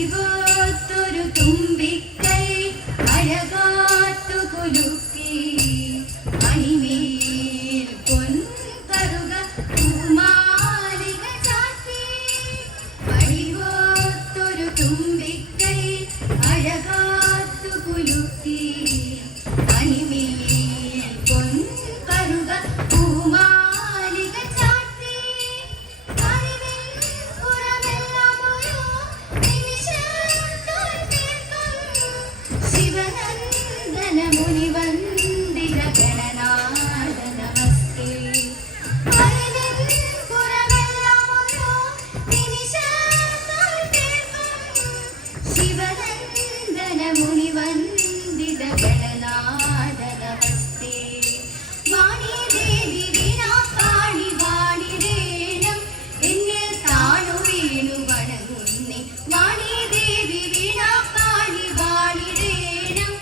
അടിവോത്തൊരു തുമ്പിക്കൈ അഴകാത്തു കുലുക്കി അണിമേൽ പൊൻകറുക പൂമാലിക ചാത്തി അടിവോത്തൊരു തുമ്പിക്കൈ അഴകാത്തു കുലുക്കി അണിമേൽ പൊൻകറുക പൂമാലിക ചാത്തി ശിവനന്ദന മുനിവന്ദിത ഗണനാഥ നമസ്തേ ശിവനന്ദന മുനിവന്ദിത ഗണനാഥ നമസ്തേ വാണി ദേവി വീണാപാണി വാണിടേണം എന്നിൽ താണു വീണു വണങ്ങുന്നേ വാണി ദേവി വീണാപാണി വാണിടേണം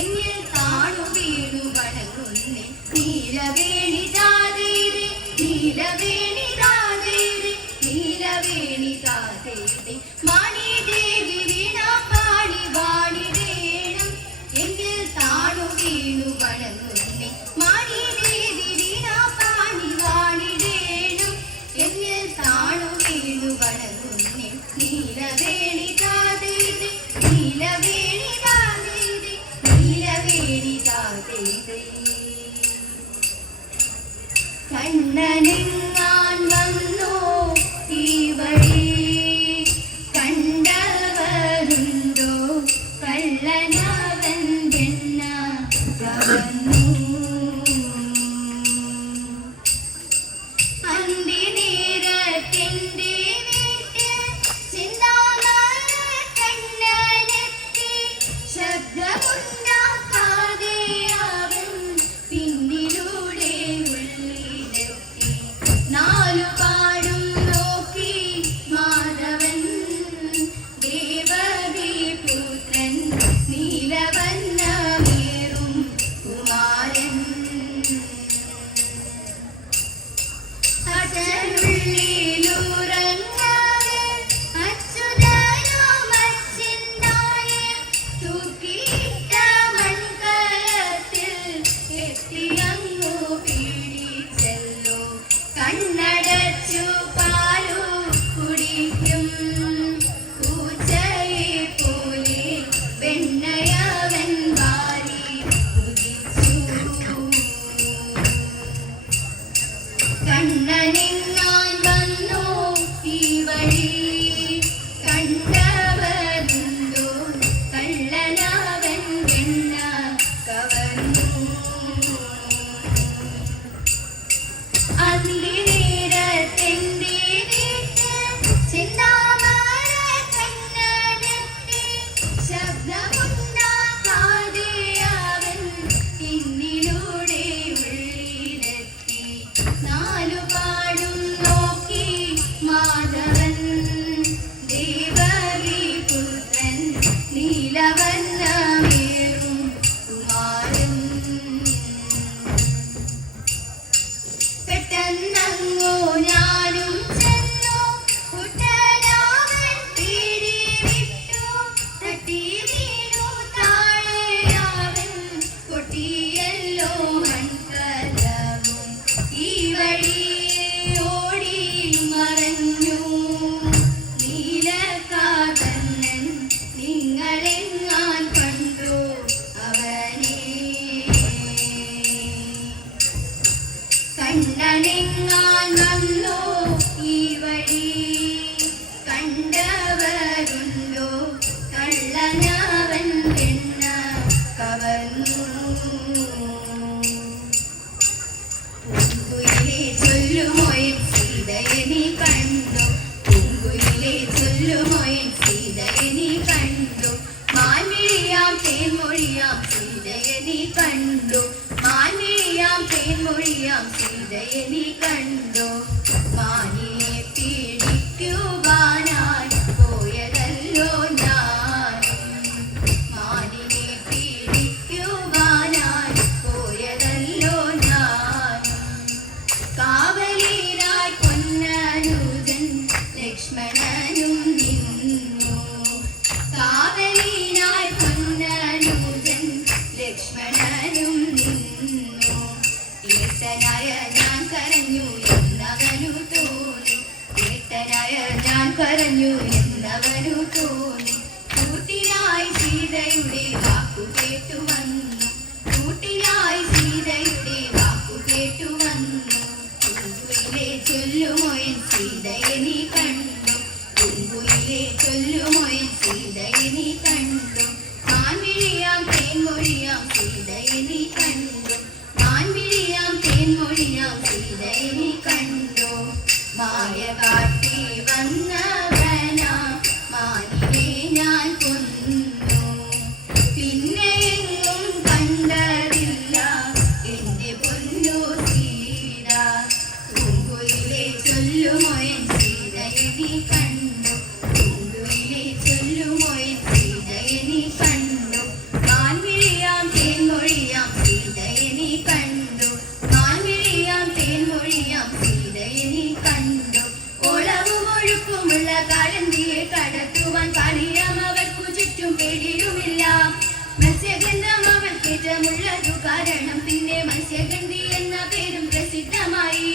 എന്നിൽ താണു വീണു വണങ്ങുന്നേ നീലവേണി താതേരെ നീലവേണി താതേരെ നീലവേണി താതേരെ വാണി ദേവി വീണാപാണി വാണിടേണം എന്നിൽ താണു വീണു വണങ്ങുന്നേ വാണി ദേവി വീണാപാണി വാണിടേണം എന്നിൽ താണു വീണു വണങ്ങുന്നേ നീലവേണി താതേരെ നീലവേണി താതേരെ നീലവേണി താതേരെ കണ്ണനെങ്ങാൻ വന്നോ ഈ വഴി കണ്ടവരുണ്ടോ കള്ളനവൻ എണ്ണ കവന്നു അന്തിനേരത്തെന്റെ വീട്ടിൽ ചിന്താമര കണ്ണനെത്തി ശബ്ദമുണ്ടാക്കാതെ അവൻ പിന്നിലൂടെ ഉള്ളിലെത്തി നാലുപാടും നോക്കി മാധവൻ ദേവകീ പുത്രൻ നീലവർണ്ണമേറും കുമാരൻ അച്ഛനുള്ളിലുറങ്ങവേ അച്യുതനോ മച്ചിന്തായ തൂക്കിയിട്ട മൺകലത്തിൽ എത്തിയങ്ങു പീഡിച്ചല്ലോ കണ്ണടച്ചു പാലു കുടിക്കും പൂച്ചയെ പോലെ വെണ്ണയവൻ വാരി കുതിച്ചു കണ്ണനെങ്ങാൻ വന്നോ ഈ വഴി കണ്ടവരുണ്ടോ കള്ളനവൻ എണ്ണ കവർന്നു അന്തിനേരത്തെന്റെ വീട്ടിൽ ചിന്താമര കണ്ണനെത്തി ശബ്ദമുണ്ടാക്കാതെ അവൻ പിന്നിലൂടെ ഉള്ളിലെത്തി നാലുപാടും നോക്കി മാധവൻ കരഞ്ഞു എന്നവനു തോന്നി. കൂട്ടിനായി സീതയുടെ വാക്കു കേട്ടു വന്നു. കൂട്ടിനായി സീതയുടെ വാക്കു കേട്ടു വന്നു. പൂങ്കുയിലെ ചൊല്ലുമൊയൻ സീതയെ നീ കണ്ടു. പൂങ്കുയിലെ ചൊല്ലുമൊയൻ സീതയെ നീ കണ്ടു. മാൻമിഴിയാം തേൻമൊഴിയാം സീതയെ നീ കണ്ടു. മാൻമിഴിയാം തേൻമൊഴിയാം സീതയെ നീ കണ്ടു. മായ കാട്ടി വന്നവനാ മാനിനെ ഞാൻ കൊന്നു. പിന്നെ എങ്ങും കണ്ടതില്ല എന്റെ പൊന്നു സീത. പൂങ്കുയിലെ ചൊല്ലുമൊയൻ സീതയെ നീ കണ്ടു. പൂങ്കുയിലെ ചൊല്ലുമൊയൻ സീതയെ നീ കണ്ടു. മാൻമിഴിയാം തേൻമൊഴിയാം സീതയെ നീ കണ്ടു. മാൻമിഴിയാം തേൻമൊഴിയാം സീതയെ നീ കണ്ടു. ഓളവും ഒഴുക്കുമുള്ള കാളന്തിയെ കടത്തുവാൻ പാളിയം അവൾക്കു ചുറ്റും പേടിയുമില്ല. മത്സ്യഗന്ധം അവൾക്കേറ്റമുള്ളതു കാരണം പിന്നെ മത്സ്യഗന്ധി എന്ന പേരും പ്രസിദ്ധമായി.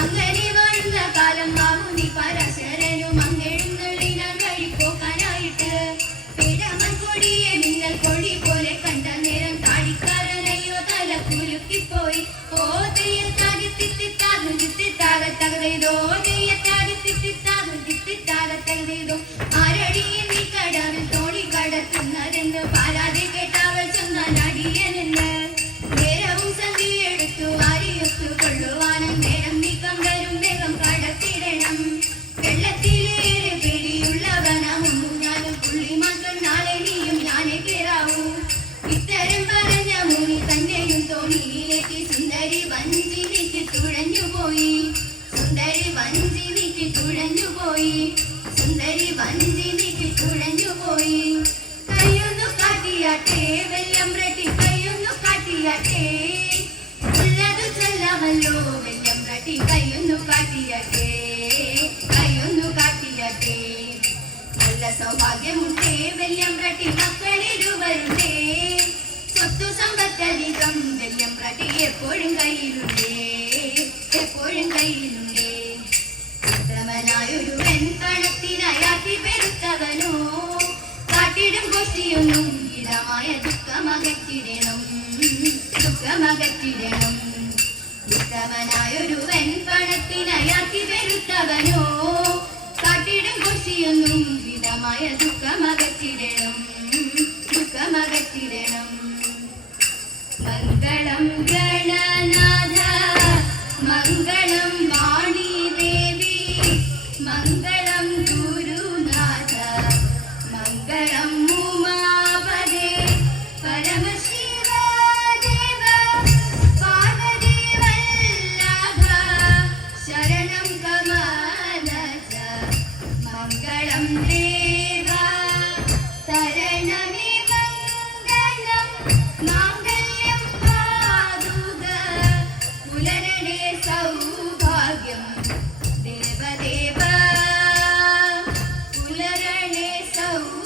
അങ്ങനെ വാഴുന്ന കാലം മാമുനി പരാശരനും അങ്ങെഴുന്നള്ളിനാൻ വഴിപോക്കാനായിട്ട്. പേടമൻ കൊടിയെ മിന്നൽ കൊടി പോലെ കണ്ട നേരം താടിക്കാരനയ്യോ തല കുലുക്കിപ്പോയി. ഓ തെയ്യത്താകി തിത്തിത്താകും തിത്തിത്താകത്തകതോ തെയ്യത്താകി തിത്തിത്താകും തിത്തിത്താകത്തകതോ. ആരടിയെ നീ കടവിൽ തോണി കടത്തുന്നതെന്ന് പാരാതെ കേട്ടവൾ ചൊന്നാൽ അടിയനെന്ന്. നേരവും സന്ധിയെടുത്തു ആരിയൊത്തു കൊള്ളുവാനും നേരം നീക്കം വരും വേഗം കടത്തിടണം. വെള്ളത്തിലേറെ പേടിയുള്ളവനാമുന്നു ഞാനും പുള്ളിമാക്കൾ നാളെ നീയും ഞാനെ കേറാവൂ. ഇത്തരം പറഞ്ഞ മുനി തന്നെയും തോണിയിലേക്ക് സുന്ദരി വഞ്ചി നീക്കി തുഴഞ്ഞുപോയി. സുന്ദരി വഞ്ചി നീക്കി തുഴഞ്ഞുപോയി. സുന്ദരി വഞ്ചി നീക്കി തുഴഞ്ഞുപോയി. കയ്യൊന്നു കാട്ടിയാട്ടെ വെല്ലം റെട്ടി കയ്യൊന്നു കാട്ടിയാട്ടെ. ഉള്ളതു ചൊല്ലാമല്ലോ വെല്ലം റെട്ടി കയ്യൊന്നു കാട്ടിയാട്ടെ. കയ്യൊന്നു കാട്ടിയാട്ടെ. നല്ല സൗഭാഗ്യമുണ്ടേ വെല്ലം റെട്ടി മക്കളിരുവരുണ്ടേ. സ്വത്തു സമ്പത്തധികം വെല്ലം റെട്ടി എപ്പോഴും കയ്യിലുണ്ടേ. എപ്പോഴും കയ്യിലുണ്ടേ. ഉത്തമനായൊരുവൻ പണത്തിനയാക്കി പെരുത്തവനോ. കാട്ടിടും കോഷ്ടിയൊന്നും ഇതമായ ദുഃഖമകറ്റിടണം. ദുഃഖമകറ്റിടണം. ഉത്തമനായൊരുവൻ പണത്തിനയാക്കി പെരുത്തവനോ. കാട്ടിടും കോഷ്ടിയൊന്നും വിധമായ ദുഃഖമകറ്റിടണം. ദുഃഖമകറ്റിടണം. മംഗളം ഗണനാഥ മംഗളം വാണി ദേവി. മംഗളം ഗുരുനാഥ മംഗളം ഉമാപദേ. പരമശിവ ദേവ പാർവതി വല്ലഭ ശരണം കമലജ. മംഗളം ദേവ തരണമേ മംഗളം. മാംഗല്യം പാതുക പുലരണേ സൗഭാഗ്യം. ദേവദേവ പുലരണേ സൗഭാഗ്യം.